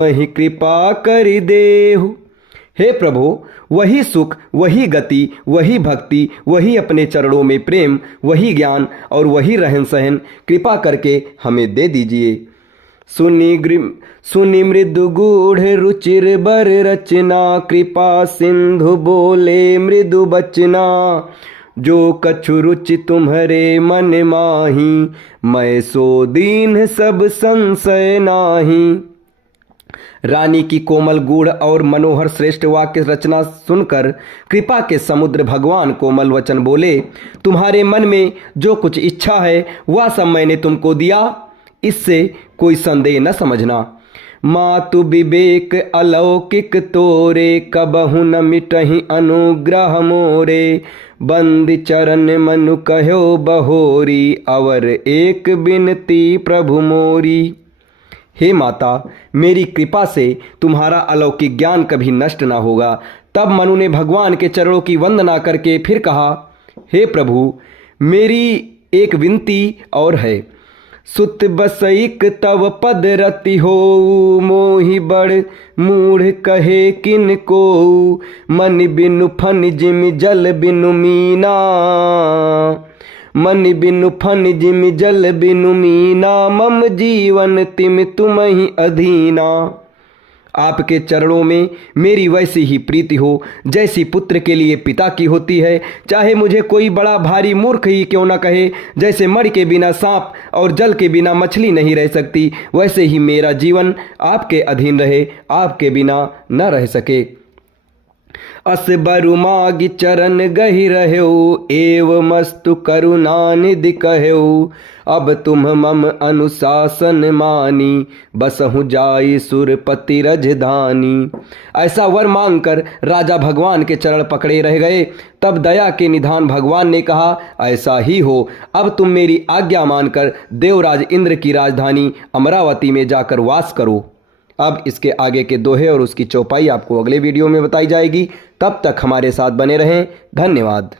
वही कृपा कर देहु। हे प्रभु, वही सुख, वही गति, वही भक्ति, वही अपने चरणों में प्रेम, वही ज्ञान और वही रहन सहन कृपा करके हमें दे दीजिए। सुनि मृदु गूढ़ रुचिर बर रचना, कृपा सिंधु बोले मृदु बचना। जो कछु रुचि तुम्हारे मन माही, मैं सो दीन सब संशय नाही। रानी की कोमल गूढ़ और मनोहर श्रेष्ठ वाक्य रचना सुनकर कृपा के समुद्र भगवान कोमल वचन बोले, तुम्हारे मन में जो कुछ इच्छा है वह सब मैंने तुमको दिया, इससे कोई संदेह न समझना। मातु विवेक अलौकिक तोरे, कबहु न मिटहि अनुग्रह मोरे। बंद चरण मनु कहो बहोरी, अवर एक बिनती प्रभु मोरी। हे माता, मेरी कृपा से तुम्हारा अलौकिक ज्ञान कभी नष्ट ना होगा। तब मनु ने भगवान के चरणों की वंदना करके फिर कहा, हे प्रभु, मेरी एक विनती और है। सुत बसइक तव पद रति हो, मोहि बड़ मूढ़ कहे किन को। मन बिनु फन जिमि जल बिनु मीना, मन बिनु फन जिमि जल बिनु मीना। मम जीवन तिम तुम ही अधीना। आपके चरणों में मेरी वैसी ही प्रीति हो जैसी पुत्र के लिए पिता की होती है। चाहे मुझे कोई बड़ा भारी मूर्ख ही क्यों न कहे, जैसे मड़ के बिना सांप और जल के बिना मछली नहीं रह सकती, वैसे ही मेरा जीवन आपके अधीन रहे, आपके बिना न रह सके। अस बरु मागि चरण गहि रहौ, एव मस्तु करुणा निधि कहौ। अब तुम मम अनुशासन मानी, बसहु जाई सुरपति रजधानी। ऐसा वर मांगकर राजा भगवान के चरण पकड़े रह गए। तब दया के निधान भगवान ने कहा, ऐसा ही हो। अब तुम मेरी आज्ञा मानकर देवराज इंद्र की राजधानी अमरावती में जाकर वास करो। अब इसके आगे के दोहे और उसकी चौपाई आपको अगले वीडियो में बताई जाएगी। तब तक हमारे साथ बने रहें। धन्यवाद।